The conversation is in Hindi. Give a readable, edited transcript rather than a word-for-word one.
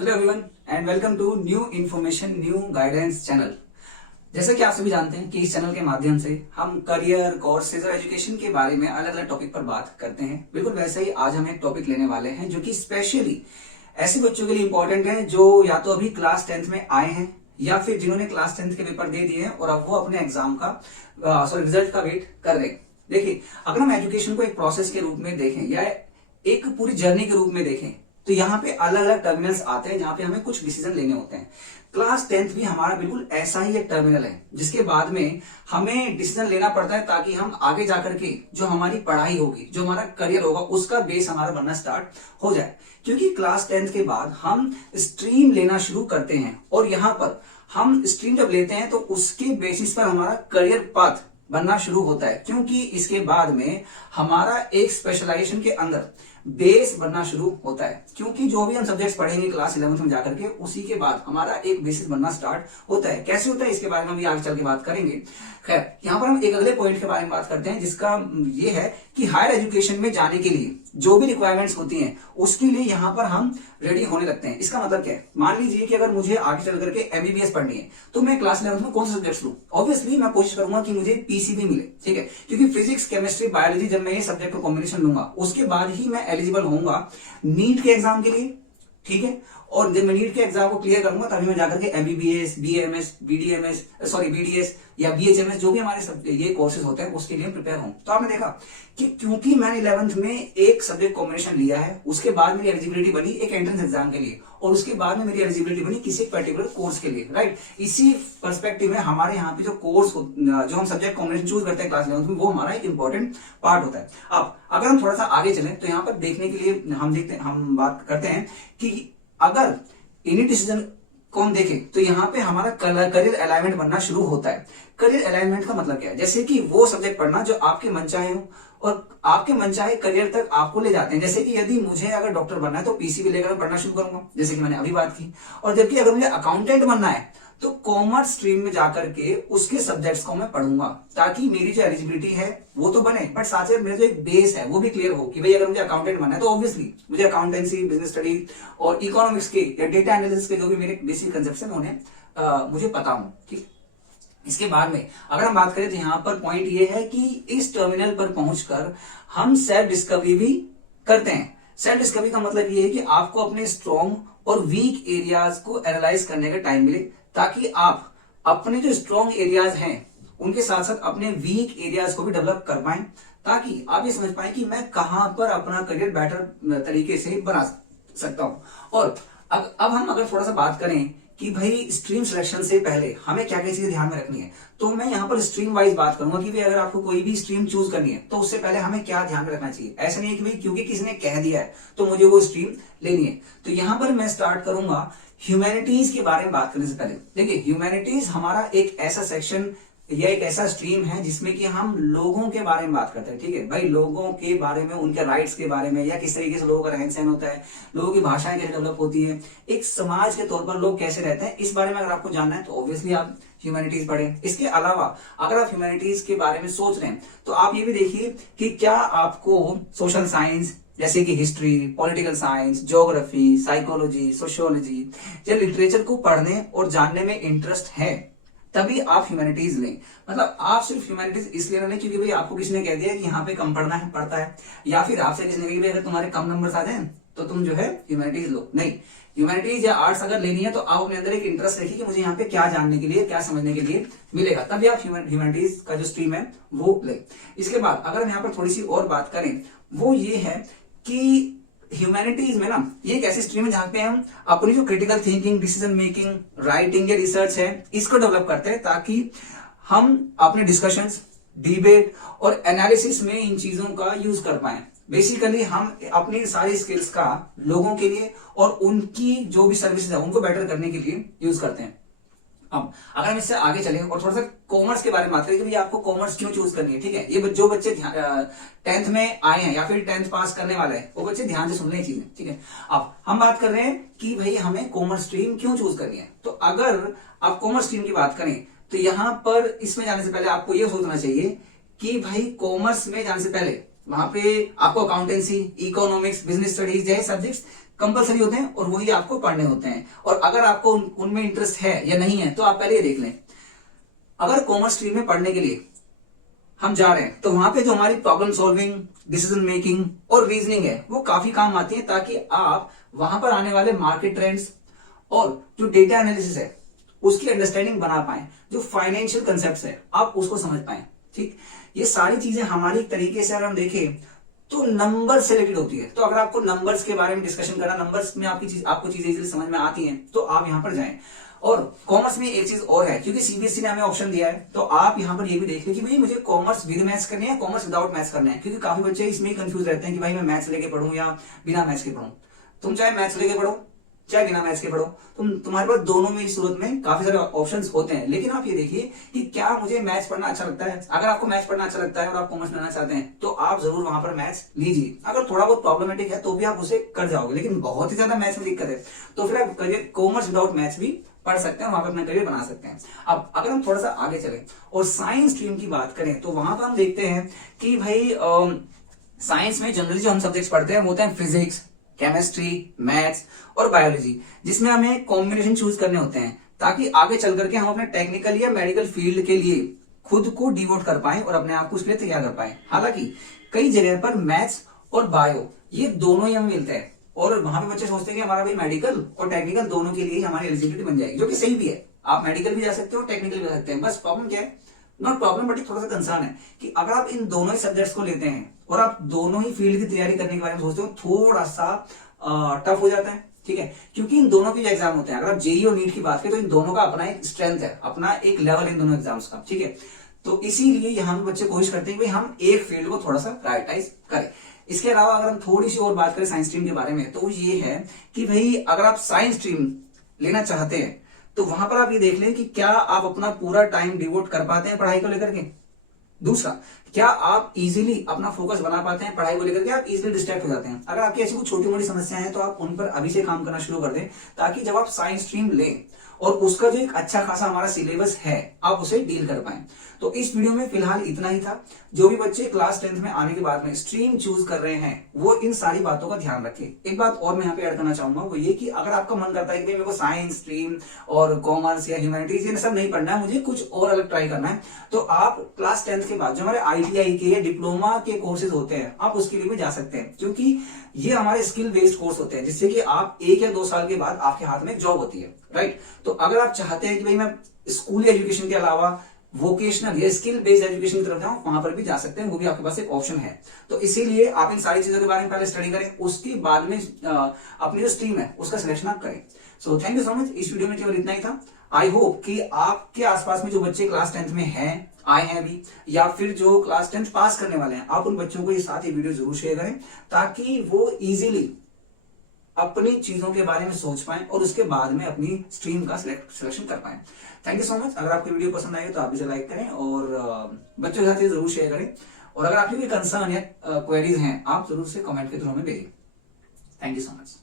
Hello everyone and welcome to new information new guidance channel. जैसा कि आप सभी जानते हैं कि इस चैनल के माध्यम से हम करियर, कोर्सेज और एजुकेशन के बारे में अलग अलग टॉपिक पर बात करते हैं। बिल्कुल वैसे ही आज हम एक टॉपिक लेने वाले हैं जो कि स्पेशली ऐसे बच्चों के लिए इंपॉर्टेंट है जो या तो अभी क्लास 10th में आए हैं या फिर जिन्होंने क्लास 10th के पेपर दे दिए हैं और अब वो अपने एग्जाम का रिजल्ट का वेट कर रहे हैं। देखिए, अगर हम एजुकेशन को एक प्रोसेस के रूप में देखें या एक पूरी जर्नी के रूप में देखें तो यहाँ पे अलग अलग टर्मिनल्स आते हैं जहां पे हमें कुछ डिसीजन लेने होते हैं। क्लास 10th भी हमारा बिल्कुल ऐसा ही एक टर्मिनल है जिसके बाद में हमें डिसीजन लेना पड़ता है ताकि हम आगे जाकर के जो हमारी पढ़ाई होगी, जो हमारा करियर होगा, उसका बेस हमारा बनना स्टार्ट हो जाए। क्योंकि क्लास 10th के बाद हम स्ट्रीम लेना शुरू करते हैं और यहाँ पर हम स्ट्रीम जब लेते हैं तो उसके बेसिस पर हमारा करियर पाथ बनना शुरू होता है। क्योंकि इसके बाद में हमारा एक स्पेशलाइजेशन के अंदर बेस बनना शुरू होता है। क्योंकि जो भी हम सब्जेक्ट्स पढ़ेंगे क्लास 11th में जाकर के उसी के बाद हमारा एक बेसिस बनना स्टार्ट होता है। कैसे होता है इसके बारे में भी आगे चल के बात करेंगे। खैर, यहाँ पर हम एक अगले पॉइंट के बारे में बात करते हैं जिसका ये है कि हायर एजुकेशन में जाने के लिए जो भी रिक्वायरमेंट्स होती हैं उसके लिए यहाँ पर हम रेडी होने लगते हैं। इसका मतलब क्या है? मान लीजिए कि अगर मुझे आगे चल करके एमबीबीएस पढ़नी है तो मैं क्लास 11th में कौन सा सब्जेक्ट लूं? ऑब्वियसली मैं कोशिश करूंगा कि मुझे पीसीबी मिले, ठीक है, क्योंकि फिजिक्स, केमिस्ट्री, बायोलॉजी जब मैं ये सब्जेक्ट का कॉम्बिनेशन लूंगा उसके बाद ही मैं एलिजिबल होऊंगा नीट के एग्जाम के लिए, ठीक है। और जब मैं नीट के एग्जाम को क्लियर करूंगा तभी मैं जाकर के एमबीबीएस, बीएमएस, बीडीएस या बीएचएमएस जो भी हमारे ये कोर्सेज होते हैं उसके लिए प्रिपेयर हूं। तो आपने देखा कि क्योंकि मैंने 11th में एक सब्जेक्ट कॉम्बिनेशन लिया है, उसके बाद मेरी एलिजिबिलिटी बनी एक एंट्रेंस एग्जाम के लिए और उसके बाद में मेरी एलिजिबिलिटी बनी किसी पर्टिकुलर कोर्स के लिए, राइट। इसी पर्सपेक्टिव में हमारे यहाँ पे जो कोर्स जो हम सब्जेक्ट कॉम्बिनेशन चूज करते हैं क्लास 11th में वो हमारा एक इंपॉर्टेंट पार्ट होता है। अब अगर हम थोड़ा सा आगे चलें तो यहाँ पर देखने के लिए हम बात करते हैं कि अगर इन्हीं डिसीजन को हम देखें तो यहाँ पे हमारा करियर अलाइनमेंट बनना शुरू होता है। करियर अलाइनमेंट का मतलब क्या है? जैसे कि वो सब्जेक्ट पढ़ना जो आपके मनचाहे हो और आपके मनचाहे करियर तक आपको ले जाते हैं। जैसे कि यदि मुझे अगर डॉक्टर बनना है तो पीसीबी लेकर पढ़ना शुरू करूंगा, जैसे कि मैंने अभी बात की। और जबकि अगर मुझे अकाउंटेंट बनना है तो कॉमर्स स्ट्रीम में जाकर के उसके सब्जेक्ट्स को मैं पढ़ूंगा ताकि मेरी जो एलिजिबिलिटी है वो तो बने, बट साथ में मेरा जो एक बेस है वो भी क्लियर हो कि भाई अगर मुझे अकाउंटेंट बनना है तो ऑब्वियसली मुझे अकाउंटेंसी, बिजनेस स्टडी और इकोनॉमिक्स के या डेटा एनालिसिस के जो भी मेरे बेसिक कंसेप्शन उन्हें मुझे पता हो, ठीक। इसके बाद में अगर हम बात करें तो यहाँ पर पॉइंट ये है कि इस टर्मिनल पर पहुंचकर हम सेल्फ डिस्कवरी भी करते हैं। सेल्फ डिस्कवरी का मतलब ये है कि आपको अपने स्ट्रॉन्ग और वीक एरियाज को एनालाइज करने का टाइम मिले ताकि आप अपने जो स्ट्रॉन्ग एरियाज हैं उनके साथ साथ अपने वीक एरियाज को भी डेवलप कर पाएं ताकि आप ये समझ पाएं कि मैं कहां पर अपना करियर बेटर तरीके से बना सकता हूं। और अब हम अगर थोड़ा सा बात करें कि भाई स्ट्रीम सिलेक्शन से पहले हमें क्या क्या चीजें ध्यान में रखनी है तो मैं यहाँ पर स्ट्रीम वाइज बात करूंगा कि भाई अगर आपको कोई भी स्ट्रीम चूज करनी है तो उससे पहले हमें क्या ध्यान में रखना चाहिए। ऐसा नहीं है कि भाई क्योंकि किसी ने कह दिया है तो मुझे वो स्ट्रीम लेनी है। तो यहाँ पर मैं स्टार्ट करूंगा ह्यूमैनिटीज के बारे में बात करने से पहले। देखिए, ह्यूमैनिटीज हमारा एक ऐसा सेक्शन या एक ऐसा स्ट्रीम है जिसमें कि हम लोगों के बारे में बात करते हैं, ठीक है भाई। लोगों के बारे में, उनके राइट्स के बारे में या किस तरीके से लोगों का रहन सहन होता है, लोगों की भाषाएं कैसे डेवलप होती है, एक समाज के तौर पर लोग कैसे रहते हैं, इस बारे में अगर आपको जानना है तो ऑब्वियसली आप ह्यूमैनिटीज पढ़ें। इसके अलावा अगर आप ह्यूमैनिटीज के बारे में सोच रहे हैं तो आप ये भी देखिए कि क्या आपको सोशल साइंस जैसे कि history, political science, geography, psychology, sociology या लिटरेचर को पढ़ने और जानने में इंटरेस्ट है, तभी आप ह्यूमैनिटीज लें। मतलब आप सिर्फ ह्यूमैनिटीज इसलिए ना लें क्योंकि भाई आपको किसी ने कह दिया कि यहाँ पे कम पड़ता है या फिर आपसे किसी ने कहा भाई अगर तुम्हारे कम नंबर आ जाए तो तुम जो है ह्यूमैनिटीज लो। नहीं, ह्यूमैनिटीज या आर्ट्स अगर लेनी है तो आप अपने अंदर एक इंटरेस्ट रखिए कि मुझे यहाँ पे क्या जानने के लिए, क्या समझने के लिए मिलेगा, तभी आप ह्यूमैनिटीज का जो स्ट्रीम है वो ले। इसके बाद अगर हम यहाँ पर थोड़ी सी और बात करें वो ये है कि ह्यूमैनिटीज में ना ये एक ऐसी स्ट्रीम है जहां पे हम अपनी जो critical thinking, decision making, writing या रिसर्च है इसको डेवलप करते हैं ताकि हम अपने डिस्कशंस, डिबेट और एनालिसिस में इन चीजों का यूज कर पाए। बेसिकली हम अपनी सारी स्किल्स का लोगों के लिए और उनकी जो भी सर्विसेज है उनको बेटर करने के लिए यूज करते हैं। अब अगर हम इससे आगे चलें और थोड़ा सा कॉमर्स के बारे में बात करें कि भाई आपको कॉमर्स क्यों चूज करनी है, ठीक है। ये जो बच्चे 10th में आए हैं या फिर 10th पास करने वाले हैं वो बच्चे ध्यान से सुन लें चीजें, ठीक है। अब हम बात कर रहे हैं कि भाई हमें कॉमर्स स्ट्रीम क्यों चूज करनी है। तो अगर आप कॉमर्स स्ट्रीम की बात करें तो यहाँ पर इसमें जाने से पहले आपको ये सोचना चाहिए कि भाई कॉमर्स में जाने से पहले वहां पे आपको अकाउंटेंसी, इकोनॉमिक्स, बिजनेस स्टडीज जैसे सब्जेक्ट्स कंपलसरी होते हैं और वही आपको पढ़ने होते हैं। और अगर आपको उनमें इंटरेस्ट है या नहीं है तो आप पहले ये देख लें। अगर कॉमर्स स्ट्रीम में पढ़ने के लिए हम जा रहे हैं तो वहां पे जो हमारी प्रॉब्लम सॉल्विंग, डिसीजन मेकिंग और रीजनिंग है वो काफी काम आती है, ताकि आप वहां पर आने वाले मार्केट ट्रेंड्स और जो डेटा एनालिसिस है उसकी अंडरस्टैंडिंग बना पाए, जो फाइनेंशियल कंसेप्ट है आप उसको समझ पाए। ठीक, ये सारी चीजें हमारी तरीके से अगर हम देखें तो नंबर से रिलेटेड होती है। तो अगर आपको नंबर्स के बारे में डिस्कशन करना, नंबर्स में आपको चीजें इजीली समझ में आती हैं, तो आप यहां पर जाएं। और कॉमर्स में एक चीज और है, क्योंकि सीबीएसई ने हमें ऑप्शन दिया है, तो आप यहां पर ये भी देख लें कि भाई मुझे कॉमर्स विद मैथ्स करनी है, कॉमर्स विदाउट मैथ्स करना है। क्योंकि काफी बच्चे इसमें कंफ्यूज रहते हैं कि भाई मैं मैथ्स लेके पढ़ूं या बिना मैथ्स के पढ़ूं। तुम चाहे मैथ्स लेके पढ़ो चाहे बिना मैथ्स के पढ़ो, तुम्हारे पास दोनों में सूरत में काफी सारे ऑप्शंस होते हैं। लेकिन आप ये देखिए कि क्या मुझे मैथ्स पढ़ना अच्छा लगता है। अगर आपको मैथ्स पढ़ना अच्छा लगता है और आप कॉमर्स लेना चाहते हैं तो आप जरूर वहां पर मैथ्स लीजिए। अगर थोड़ा बहुत प्रॉब्लमेटिक है तो भी आप उसे कर जाओगे, लेकिन बहुत ही ज्यादा मैथ्स में दिक्कत है तो फिर आप करिए कॉमर्स विदाउट मैथ्स भी पढ़ सकते हैं, वहां पर अपना करियर बना सकते हैं। अब अगर हम थोड़ा सा आगे चलें और साइंस स्ट्रीम की बात करें तो वहां पर हम देखते हैं कि भाई साइंस में जनरली जो हम सब्जेक्ट्स पढ़ते हैं वो होते हैं फिजिक्स, केमिस्ट्री, मैथ्स और बायोलॉजी, जिसमें हमें कॉम्बिनेशन चूज करने होते हैं ताकि आगे चल करके हम अपने टेक्निकल या मेडिकल फील्ड के लिए खुद को डिवोट कर पाए और अपने आप को उसके लिए तैयार कर पाए। हालांकि कई जगह पर मैथ्स और बायो ये दोनों ही हमें मिलते हैं और वहां पे बच्चे सोचते हैं कि हमारा भाई मेडिकल और टेक्निकल दोनों के लिए हमारी एलिजिबिलिटी बन जाएगी, जो कि सही भी है। आप मेडिकल भी जा सकते हो, टेक्निकल भी जा सकते हैं। बस प्रॉब्लम क्या है, नॉट प्रॉब्लम बट थोड़ा सा कंसर्न है कि अगर आप इन दोनों ही सब्जेक्ट्स को लेते हैं और आप दोनों ही फील्ड की तैयारी करने के बारे में सोचते हो, थोड़ा सा टफ हो जाता है। ठीक है, क्योंकि इन दोनों के एग्जाम होते हैं। अगर आप जेईई और नीट की बात करें तो इन दोनों का अपना एक स्ट्रेंथ है, अपना एक लेवल इन दोनों एग्जाम्स का। ठीक है, तो इसीलिए यहाँ पे बच्चे कोशिश करते हैं कि हम एक फील्ड को थोड़ा सा प्रायोरिटाइज करें। इसके अलावा अगर हम थोड़ी सी और बात करें साइंस स्ट्रीम के बारे में तो ये है कि भाई अगर आप साइंस स्ट्रीम लेना चाहते हैं तो वहां पर आप ये देख लें कि क्या आप अपना पूरा टाइम डिवोट कर पाते हैं पढ़ाई को लेकर के। दूसरा, क्या आप इजीली अपना फोकस बना पाते हैं पढ़ाई को लेकर के, आप इजीली डिस्ट्रैक्ट हो जाते हैं। अगर आपकी ऐसी कुछ छोटी मोटी समस्याएं हैं तो आप उन पर अभी से काम करना शुरू कर दें, ताकि जब आप साइंस स्ट्रीम लें और उसका जो एक अच्छा खासा हमारा सिलेबस है आप उसे डील कर पाए। तो इस वीडियो में फिलहाल इतना ही था। जो भी बच्चे क्लास 10th में आने के बाद में स्ट्रीम चूज कर रहे हैं वो इन सारी बातों का ध्यान रखें। एक बात और मैं यहाँ पे ऐड करना चाहूंगा, वो ये कि अगर आपका मन करता है कि मेरे को साइंस स्ट्रीम और कॉमर्स या ह्यूमैनिटीज ये सब नहीं पढ़ना है, मुझे कुछ और अलग ट्राई करना है, तो आप क्लास 10th के बाद जो हमारे ITI के या डिप्लोमा के कोर्सेज होते हैं आप उसके लिए भी जा सकते हैं, क्योंकि ये हमारे स्किल बेस्ड कोर्स होते हैं जिससे कि आप 1 या 2 साल के बाद आपके हाथ में एक जॉब होती है। राइट, तो अगर आप चाहते हैं कि भाई मैं स्कूल एजुकेशन के अलावा वोकेशनल या स्किल बेस्ड एजुकेशन की तरफ जाऊं, वहां पर भी जा सकते हैं, वो भी आपके पास एक ऑप्शन है। तो इसीलिए आप इन सारी चीजों के बारे में पहले स्टडी करें, उसके बाद में अपनी जो स्ट्रीम है उसका सिलेक्शन आप करें। So thank you so much. इस वीडियो में केवल इतना ही था। आई होप कि आपके आसपास में जो बच्चे क्लास 10th में हैं, आए हैं अभी, या फिर जो क्लास 10th पास करने वाले हैं, आप उन बच्चों को ये साथ ये वीडियो जरूर शेयर करें ताकि वो इजीली अपनी चीजों के बारे में सोच पाएं और उसके बाद में अपनी स्ट्रीम का सिलेक्शन कर पाएं। Thank you so much. अगर आपको वीडियो पसंद आई तो आप इसे लाइक करें और बच्चों के साथ जरूर शेयर करें, और अगर आपके कोई कंसर्न या क्वेरीज हैं आप जरूर से कमेंट के थ्रू हमें भेजें। Thank you so much.